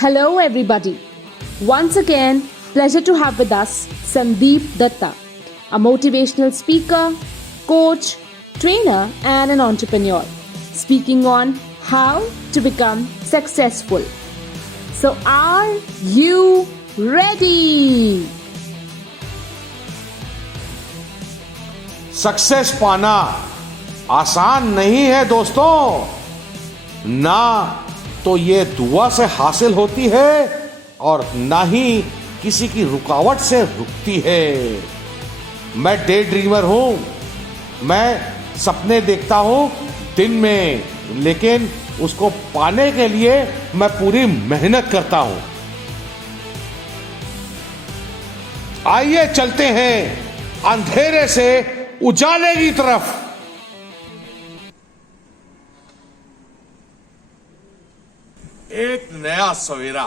Hello, everybody. Once again, pleasure to have with us Sandeep Datta, a motivational speaker, coach, trainer, and an entrepreneur, speaking on how to become successful. So, are you ready? Success पाना आसान नहीं है दोस्तों, ना तो ये दुआ से हासिल होती है और ना ही किसी की रुकावट से रुकती है। मैं डे ड्रीमर हूं, मैं सपने देखता हूं दिन में, लेकिन उसको पाने के लिए मैं पूरी मेहनत करता हूं। आइए चलते हैं अंधेरे से उजाले की तरफ। एक नया सवेरा,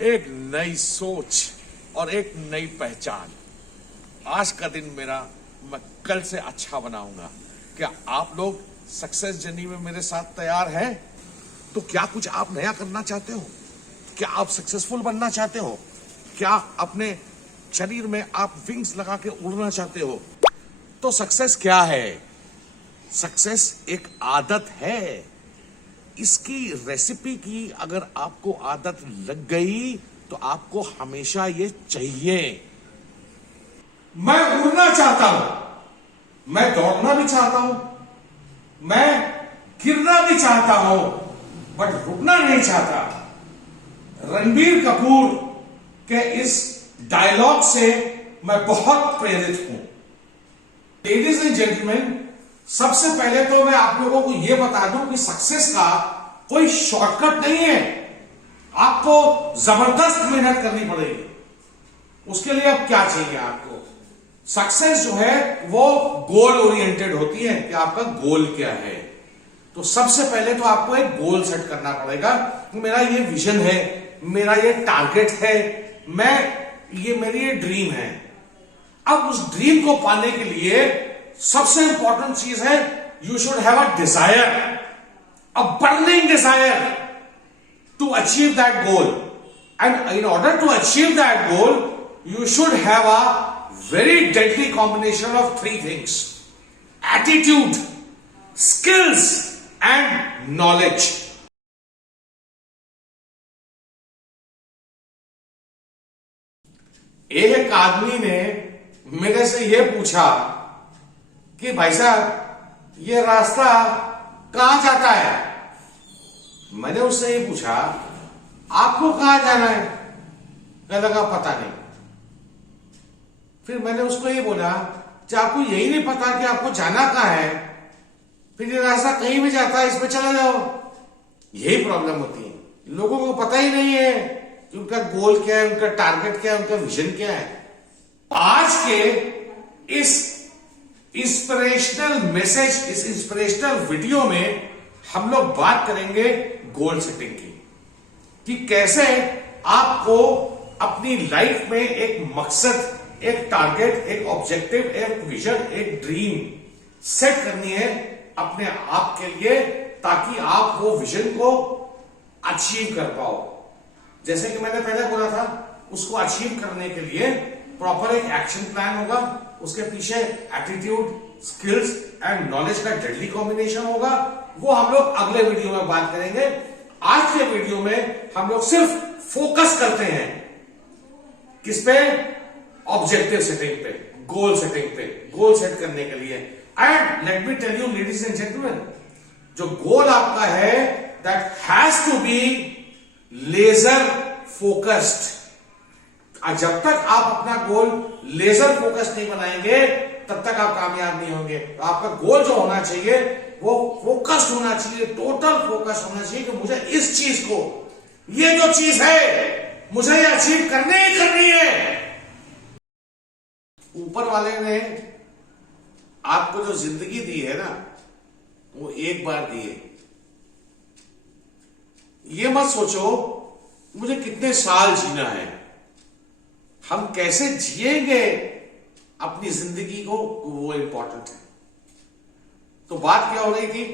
एक नई सोच और एक नई पहचान। आज का दिन मेरा मैं कल से अच्छा बनाऊंगा। क्या आप लोग सक्सेस जर्नी में मेरे साथ तैयार हैं? तो क्या कुछ आप नया करना चाहते हो? क्या आप सक्सेसफुल बनना चाहते हो? क्या अपने शरीर में आप विंग्स लगा के उड़ना चाहते हो? तो सक्सेस क्या है? सक्सेस एक आदत है। इसकी रेसिपी की अगर आपको आदत लग गई तो आपको हमेशा ये चाहिए। मैं उड़ना चाहता हूं, मैं दौड़ना भी चाहता हूं, मैं गिरना भी चाहता हूं, बट रुकना नहीं चाहता। रणबीर कपूर के इस डायलॉग से मैं बहुत प्रेरित हूं। लेडीज एंड जेंटलमैन, सबसे पहले तो मैं आप लोगों को यह बता दूं कि सक्सेस का कोई शॉर्टकट नहीं है। आपको जबरदस्त मेहनत करनी पड़ेगी। उसके लिए अब क्या चाहिए आपको? सक्सेस जो है वो गोल ओरिएंटेड होती है कि आपका गोल क्या है। तो सबसे पहले तो आपको एक गोल सेट करना पड़ेगा। मेरा ये विजन है, मेरा ये टारगेट है, मेरी ये ड्रीम है। अब उस ड्रीम को पाने के लिए सबसे इंपॉर्टेंट चीज है, you should have a desire, a burning desire to achieve that goal. And in order to achieve that goal, you should have a very deadly combination of three things: attitude, skills and knowledge. एक आदमी ने मेरे से यह पूछा कि भाई साहब ये रास्ता कहां जाता है? मैंने उससे ये पूछा आपको कहां जाना है? कहने लगा पता नहीं। फिर मैंने उसको ये बोला कि आपको यही नहीं पता कि आपको जाना कहां है, फिर ये रास्ता कहीं भी जाता है, इस पे चला जाओ। यही प्रॉब्लम होती है, लोगों को पता ही नहीं है कि उनका गोल क्या है, उनका टारगेट क्या है, उनका विजन क्या है। आज के इस इंस्पिरेशनल मैसेज, इस इंस्पिरेशनल वीडियो में हम लोग बात करेंगे गोल सेटिंग की, कि कैसे आपको अपनी लाइफ में एक मकसद, एक टारगेट, एक ऑब्जेक्टिव, एक विजन, एक ड्रीम सेट करनी है अपने आप के लिए, ताकि आप वो विजन को अचीव कर पाओ। जैसे कि मैंने पहले बोला था, उसको अचीव करने के लिए प्रॉपर एक एक्शन प्लान होगा, उसके पीछे एटीट्यूड, स्किल्स एंड नॉलेज का डेडली कॉम्बिनेशन होगा। वो हम लोग अगले वीडियो में बात करेंगे। आज के वीडियो में हम लोग सिर्फ फोकस करते हैं किस पे? ऑब्जेक्टिव सेटिंग पे, गोल सेटिंग पे, गोल सेट करने के लिए। And let me tell you ladies and gentleman, जो गोल आपका है that has to be laser focused. जब तक आप अपना गोल लेजर फोकस्ड नहीं बनाएंगे तब तक आप कामयाब नहीं होंगे। तो आपका गोल जो होना चाहिए वो फोकस्ड होना चाहिए, टोटल फोकस होना चाहिए कि मुझे इस चीज को, ये जो चीज है मुझे ये अचीव करनी ही करनी है। ऊपर वाले ने आपको जो जिंदगी दी है ना, वो एक बार दी है। ये मत सोचो मुझे कितने साल जीना है। हम कैसे जिएंगे अपनी जिंदगी को, वो इंपॉर्टेंट है। तो बात क्या हो रही थी?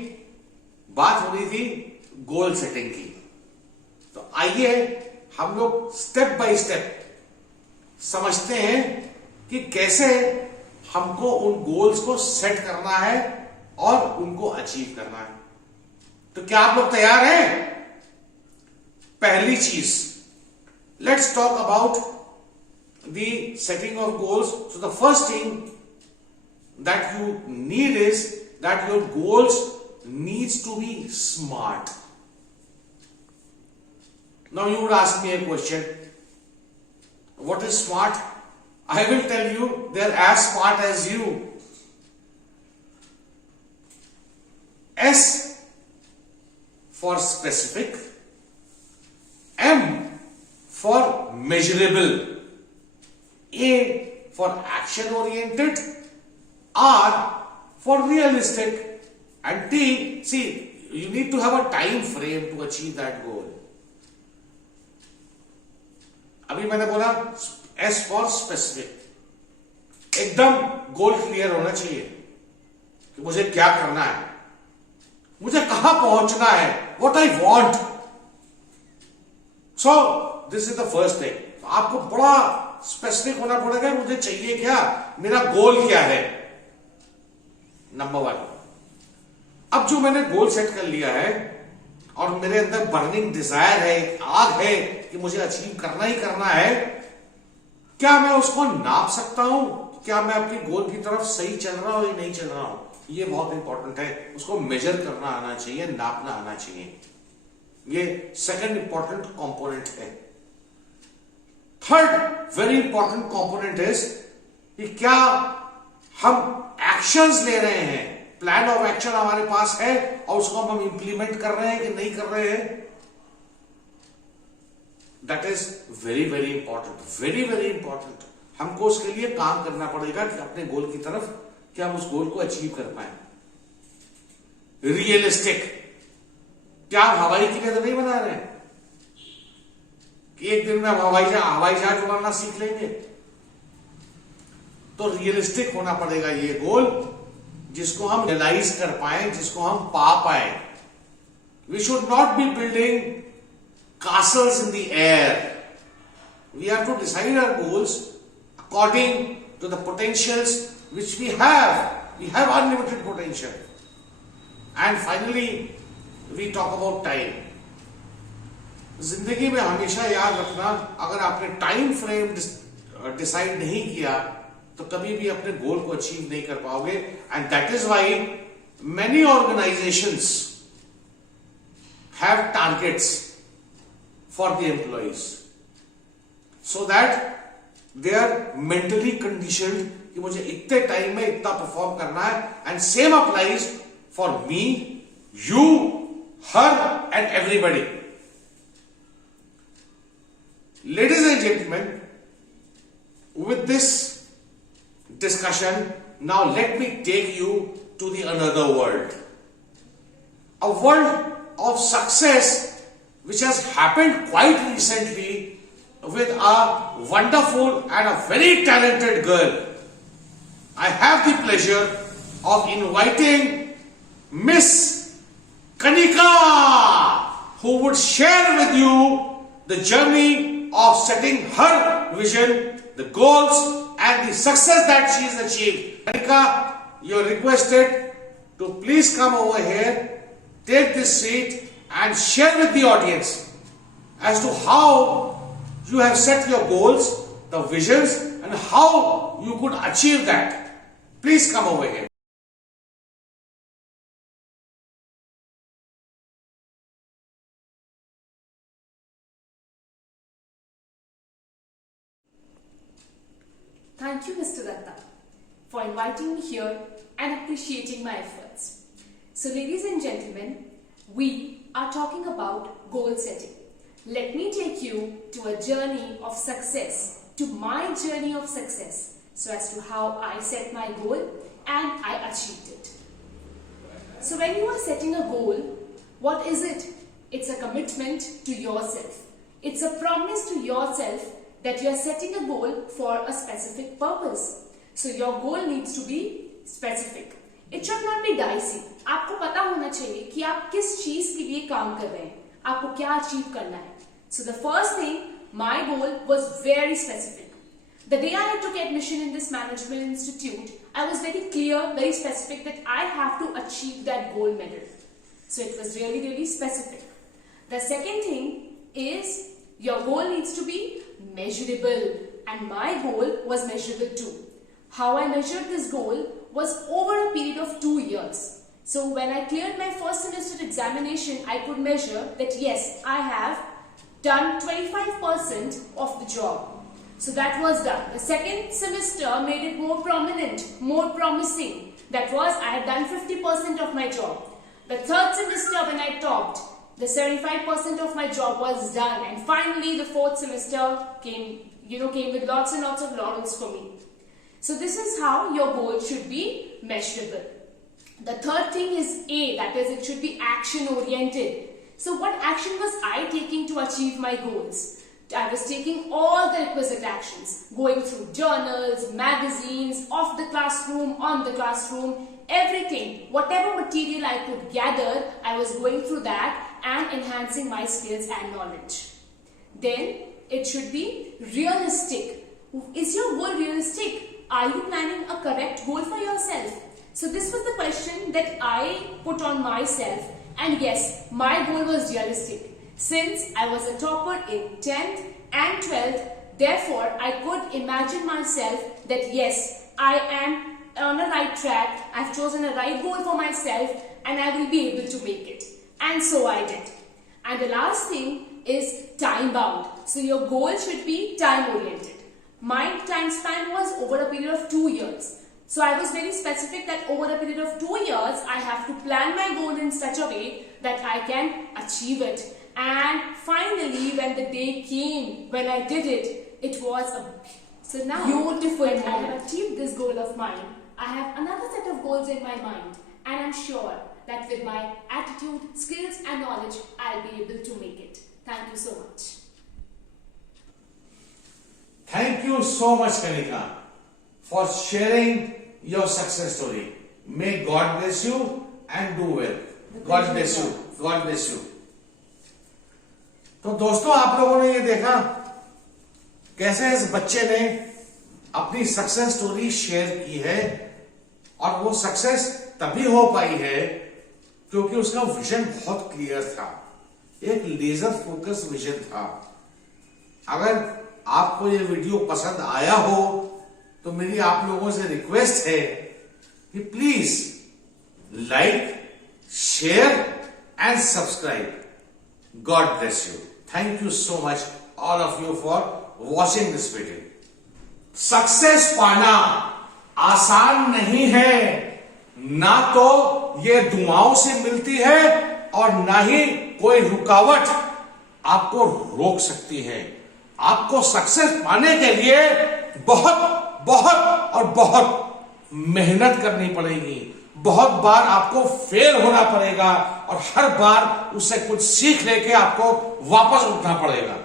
बात हो रही थी गोल सेटिंग की। तो आइए हम लोग स्टेप बाय स्टेप समझते हैं कि कैसे हमको उन गोल्स को सेट करना है और उनको अचीव करना है। तो क्या आप लोग तैयार हैं? पहली चीज, let's talk about the setting of goals. So the first thing that you need is that your goals needs to be smart. Now you would ask me a question, what is smart? I will tell you, they're as smart as you. S for specific, M for measurable, A for action oriented, R for realistic, and T, see, you need to have a time frame to achieve that goal. अभी मैंने बोला S for specific, एकदम goal clear होना चाहिए कि मुझे क्या करना है, मुझे कहां पहुंचना है, what I want. So this is the first thing. आपको बड़ा स्पेसिफिक होना पड़ेगा, मुझे चाहिए क्या, मेरा गोल क्या है, नंबर 1. अब जो मैंने गोल सेट कर लिया है और मेरे अंदर बर्निंग डिजायर है, एक आग है कि मुझे अचीव करना ही करना है, क्या मैं उसको नाप सकता हूं? क्या मैं अपनी गोल की तरफ सही चल रहा हूं या नहीं चल रहा हूं? ये बहुत इंपॉर्टेंट है, उसको मेजर करना आना चाहिए, नापना आना चाहिए. ये सेकंड इंपॉर्टेंट कंपोनेंट है. Third very important component is कि क्या हम एक्शंस ले रहे हैं, प्लान ऑफ एक्शन हमारे पास है और उसको हम इंप्लीमेंट कर रहे हैं कि नहीं कर रहे हैं. That is very very important, very very important. हमको उसके लिए काम करना पड़ेगा कि अपने गोल की तरफ क्या हम उस गोल को अचीव कर पाए. रियलिस्टिक, क्या हम हवाई के लिए तो नहीं बना रहे हैं कि एक दिन में हम हवाई जहाज उड़ाना सीख लेंगे. तो रियलिस्टिक होना पड़ेगा ये गोल, जिसको हम रियलाइज कर पाए, जिसको हम पा पाए. We should not be building castles in the air. We have to decide our goals according to the potentials which we have. We have unlimited potential. And finally, we talk about time. जिंदगी में हमेशा याद रखना, अगर आपने time frame decide नहीं किया तो कभी भी अपने गोल को अचीव नहीं कर पाओगे. And that is why many organisations have targets for the employees so that they are mentally conditioned कि मुझे इतने टाइम में इतना परफॉर्म करना है. And same applies for me, you, her and everybody. Ladies and gentleman, with this discussion, now let me take you to the another world, a world of success which has happened quite recently with a wonderful and a very talented girl. I have the pleasure of inviting Miss Kanika, who would share with you the journey of setting her vision, the goals and the success that she has achieved. Kanika, you are requested to please come over here, take this seat and share with the audience as to how you have set your goals, the visions, and how you could achieve that. Please come over here. Thank you, Mr. Datta, for inviting me here and appreciating my efforts. So, ladies and gentlemen, we are talking about goal setting. Let me take you to a journey of success, to my journey of success, so as to how I set my goal and I achieved it. So when you are setting a goal, what is it? It's a commitment to yourself. It's a promise to yourself that you are setting a goal for a specific purpose. So your goal needs to be specific. It should not be dicey. आपको पता होना चाहिए कि आप किस चीज के लिए काम कर रहे हैं, आपको क्या अचीव करना है. So the first thing, my goal was very specific. The day I took admission in this management institute, I was very clear, very specific that I have to achieve that gold medal. So it was really, really specific. The second thing is your goal needs to be measurable, and my goal was measurable too. How I measured this goal was over a period of 2 years. So when I cleared my first semester examination, I could measure that yes, I have done 25% of the job. So that was done. The second semester made it more prominent, more promising. That was, I had done 50% of my job. The third semester when I topped, the 75% of my job was done. And finally the fourth semester came with lots and lots of laurels for me. So this is how your goal should be measurable. The third thing is A, that is, it should be action oriented. So what action was I taking to achieve my goals? I was taking all the requisite actions, going through journals, magazines, off the classroom, on the classroom, everything, whatever material I could gather, I was going through that and enhancing my skills and knowledge. Then it should be realistic. Is your goal realistic? Are you planning a correct goal for yourself? So this was the question that I put on myself, and yes, my goal was realistic. Since I was a topper in 10th and 12th, therefore I could imagine myself that yes, I am on a right track, I've chosen a right goal for myself and I will be able to make it. And so I did. And the last thing is time bound. So your goal should be time oriented. My time span was over a period of 2 years. So I was very specific that over a period of 2 years, I have to plan my goal in such a way that I can achieve it. And finally, when the day came, when I did it, it was a beautiful moment. I have achieved this goal of mine. I have another set of goals in my mind, and I'm sure that with my attitude, skills and knowledge, I'll be able to make it. Thank you so much. Thank you so much, Kanika, for sharing your success story. May God bless you and do well. God bless you. God bless you. तो दोस्तों, आप लोगों ने ये देखा कैसे इस बच्चे ने अपनी सक्सेस स्टोरी शेयर की है, और वो सक्सेस तभी हो पाई है क्योंकि उसका विजन बहुत क्लियर था, एक लेजर फोकस विजन था। अगर आपको ये वीडियो पसंद आया हो तो मेरी आप लोगों से रिक्वेस्ट है कि please like, share and subscribe. God bless you. Thank you so much, all of you, for watching this video. Success पाना आसान नहीं है, ना तो ये दुआओं से मिलती है और ना ही कोई रुकावट आपको रोक सकती है। आपको सक्सेस पाने के लिए बहुत बहुत और बहुत मेहनत करनी पड़ेगी, बहुत बार आपको फेल होना पड़ेगा और हर बार उससे कुछ सीख लेके आपको वापस उठना पड़ेगा।